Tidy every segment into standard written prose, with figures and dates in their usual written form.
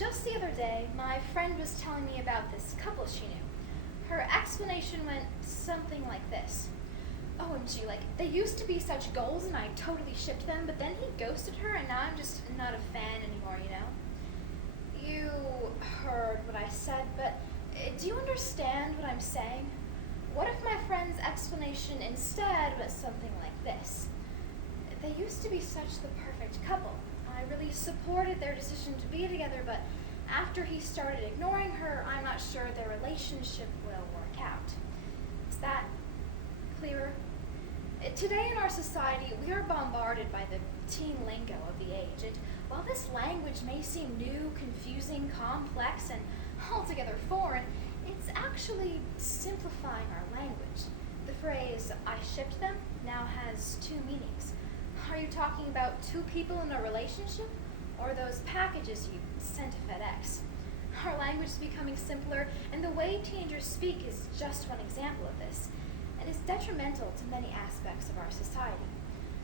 Just the other day, my friend was telling me about this couple she knew. Her explanation went something like this. OMG, they used to be such goals and I totally shipped them, but then he ghosted her and now I'm just not a fan anymore, you know? You heard what I said, but do you understand what I'm saying? What if my friend's explanation instead was something like this? They used to be such the perfect couple. I really supported their decision to be together, but after he started ignoring her, I'm not sure their relationship will work out. Is that clearer? Today in our society, we are bombarded by the teen lingo of the age, and while this language may seem new, confusing, complex, and altogether foreign, it's actually simplifying our language. The phrase, I shipped them, now has two meanings. Are you talking about two people in a relationship, or those packages you sent to FedEx? Our language is becoming simpler, and the way teenagers speak is just one example of this, and it's detrimental to many aspects of our society.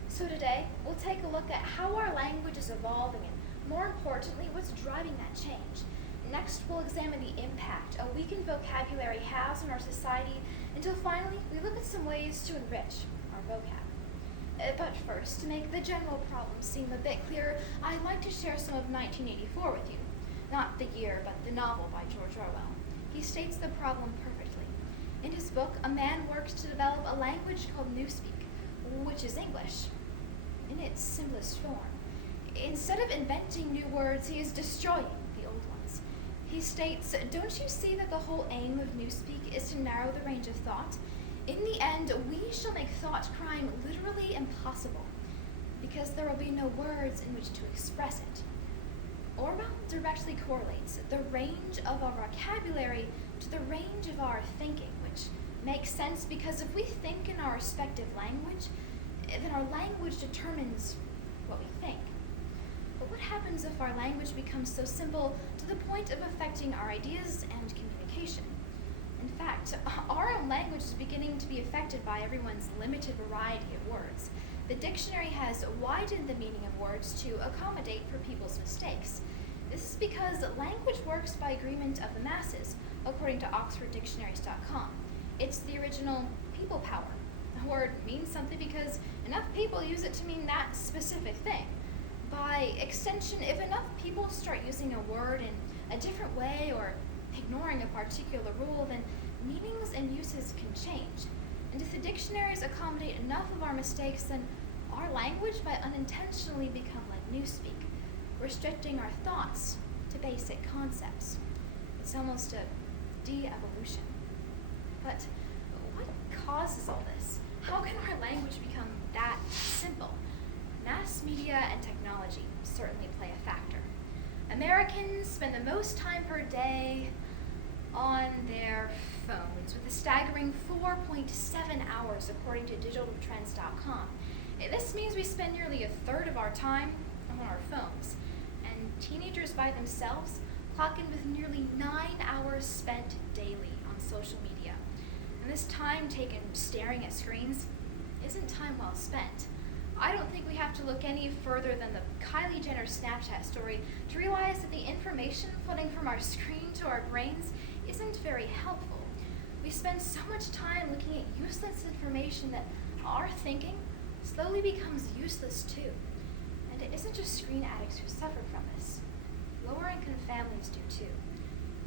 So today, we'll take a look at how our language is evolving, and more importantly, what's driving that change. Next, we'll examine the impact a weakened vocabulary has on our society, until finally, we look at some ways to enrich our vocab. But first, to make the general problem seem a bit clearer, I'd like to share some of 1984 with you. Not the year, but the novel by George Orwell. He states the problem perfectly. In his book, a man works to develop a language called Newspeak, which is English, in its simplest form. Instead of inventing new words, he is destroying the old ones. He states, don't you see that the whole aim of Newspeak is to narrow the range of thought? In the end, we shall make thought crime literally impossible, because there will be no words in which to express it. Orwell directly correlates the range of our vocabulary to the range of our thinking, which makes sense because if we think in our respective language, then our language determines what we think. But what happens if our language becomes so simple to the point of affecting our ideas and communication? In fact, our own language is beginning to be affected by everyone's limited variety of words. The dictionary has widened the meaning of words to accommodate for people's mistakes. This is because language works by agreement of the masses, according to OxfordDictionaries.com. It's the original people power. A word means something because enough people use it to mean that specific thing. By extension, if enough people start using a word in a different way or ignoring a particular rule, then meanings and uses can change. And if the dictionaries accommodate enough of our mistakes, then our language might unintentionally become like Newspeak, restricting our thoughts to basic concepts. It's almost a de-evolution. But what causes all this? How can our language become that simple? Mass media and technology certainly play a factor. Americans spend the most time per day on their phones, with a staggering 4.7 hours according to digitaltrends.com. This means we spend nearly a third of our time on our phones, and teenagers by themselves clock in with nearly 9 hours spent daily on social media. And this time taken staring at screens isn't time well spent. I don't think we have to look any further than the Kylie Jenner Snapchat story to realize that the information flooding from our screen to our brains isn't very helpful. We spend so much time looking at useless information that our thinking slowly becomes useless too. And it isn't just screen addicts who suffer from this. Lower income families do too.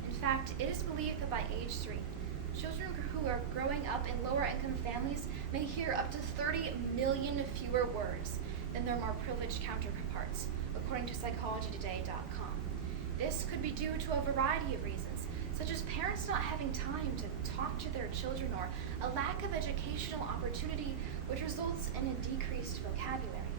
In fact, it is believed that by age 3, children who are growing up in lower income families may hear up to 30 million fewer words than their more privileged counterparts, according to psychologytoday.com. This could be due to a variety of reasons, such as parents not having time to talk to their children or a lack of educational opportunity, which results in a decreased vocabulary.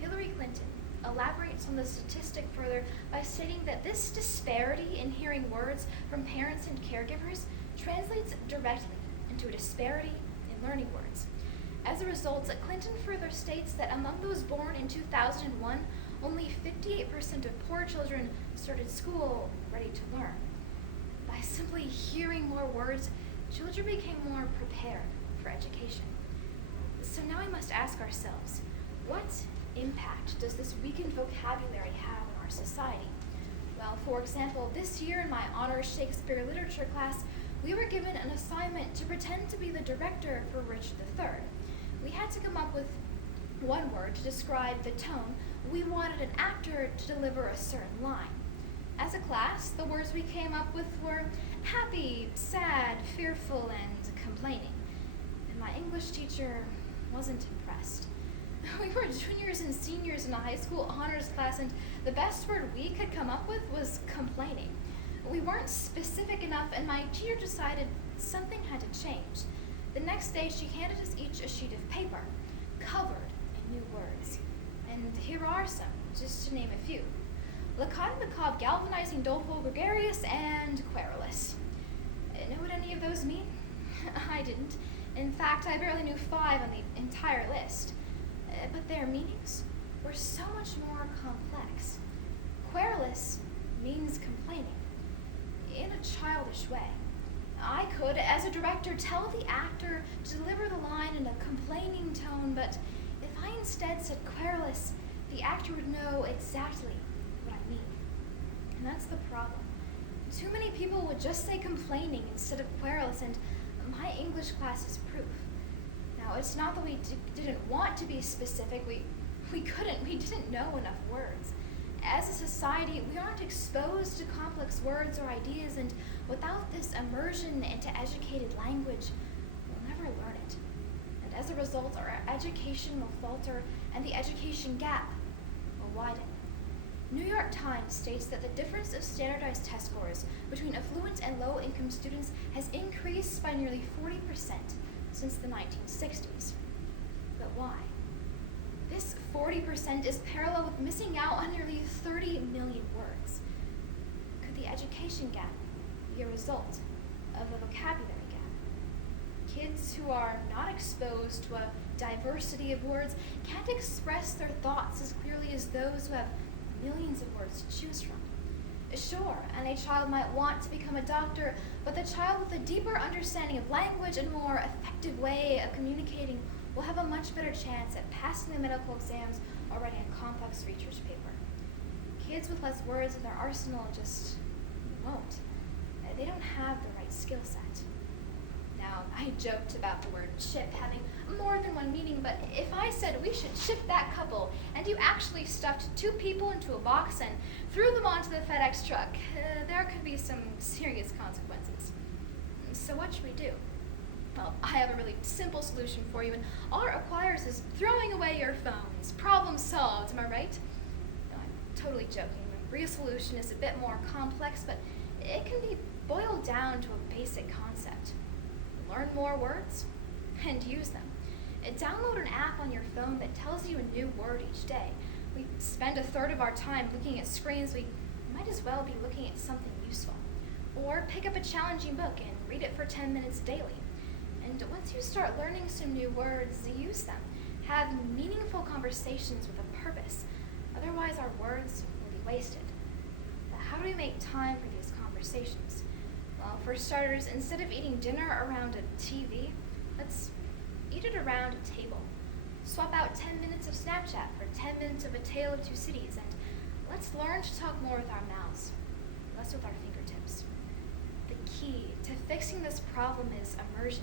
Hillary Clinton elaborates on the statistic further by stating that this disparity in hearing words from parents and caregivers translates directly into a disparity in learning words. As a result, Clinton further states that among those born in 2001, only 58% of poor children started school ready to learn. By simply hearing more words, children became more prepared for education. So now we must ask ourselves, what impact does this weakened vocabulary have on our society? Well, For example, this year in my honors Shakespeare literature class, we were given an assignment to pretend to be the director for Richard III. We had to come up with one word to describe the tone we wanted an actor to deliver a certain line. As a class, the words we came up with were happy, sad, fearful, and complaining. And my English teacher wasn't impressed. We were juniors and seniors in a high school honors class, and the best word we could come up with was complaining. We weren't specific enough, and my teacher decided something had to change. The next day, she handed us each a sheet of paper, covered in new words. And here are some, just to name a few. Laconic, macabre, galvanizing, doleful, gregarious, and querulous. Know what any of those mean? I didn't. In fact, I barely knew 5 on the entire list. But their meanings were so much more complex. Querulous means complaining, in a childish way. I could, as a director, tell the actor to deliver the line in a complaining tone, but if I instead said querulous, the actor would know exactly what I mean. And that's the problem. Too many people would just say complaining instead of querulous, and my English class is proof. Now, it's not that we didn't want to be specific, we didn't know enough words. As a society, we aren't exposed to complex words or ideas, and without this immersion into educated language, we'll never learn it. And as a result, our education will falter, and the education gap will widen. New York Times states that the difference of standardized test scores between affluent and low-income students has increased by nearly 40% since the 1960s. But why? This 40% is parallel with missing out on nearly 30 million words. Could the education gap be a result of a vocabulary gap? Kids who are not exposed to a diversity of words can't express their thoughts as clearly as those who have millions of words to choose from. Sure, and a child might want to become a doctor, but the child with a deeper understanding of language and more effective way of communicating will have a much better chance at passing the medical exams or writing a complex research paper. Kids with less words in their arsenal just won't. They don't have the right skill set. Now, I joked about the word ship having more than one meaning, but if I said we should ship that couple, and you actually stuffed 2 people into a box and threw them onto the FedEx truck, there could be some serious consequences. So what should we do? Well, I have a really simple solution for you, and all it requires is throwing away your phones. Problem solved, am I right? No, I'm totally joking. The real solution is a bit more complex, but it can be boiled down to a basic concept. Learn more words and use them. Download an app on your phone that tells you a new word each day. We spend a third of our time looking at screens. We might as well be looking at something useful. Or pick up a challenging book and read it for 10 minutes daily. And once you start learning some new words, use them. Have meaningful conversations with a purpose. Otherwise, our words will be wasted. But how do we make time for these conversations? Well, for starters, instead of eating dinner around a TV, let's eat it around a table. Swap out 10 minutes of Snapchat for 10 minutes of A Tale of Two Cities, and let's learn to talk more with our mouths, less with our fingertips. The key to fixing this problem is immersion.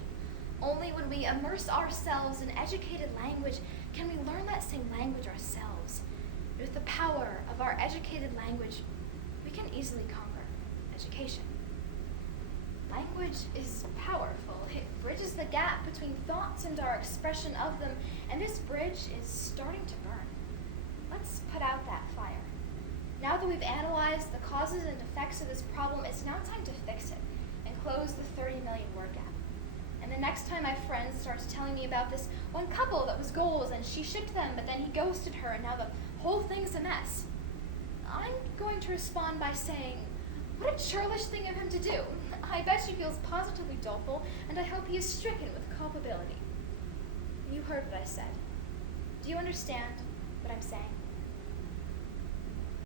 Only when we immerse ourselves in educated language can we learn that same language ourselves. With the power of our educated language, we can easily conquer education. Language is powerful. It bridges the gap between thoughts and our expression of them, and this bridge is starting to burn. Let's put out that fire. Now that we've analyzed the causes and effects of this problem, it's now time to fix it and close the 30 million word gap. And the next time my friend starts telling me about this one couple that was goals and she shipped them, but then he ghosted her and now the whole thing's a mess, I'm going to respond by saying, what a churlish thing of him to do. I bet she feels positively doleful, and I hope he is stricken with culpability. You heard what I said. Do you understand what I'm saying?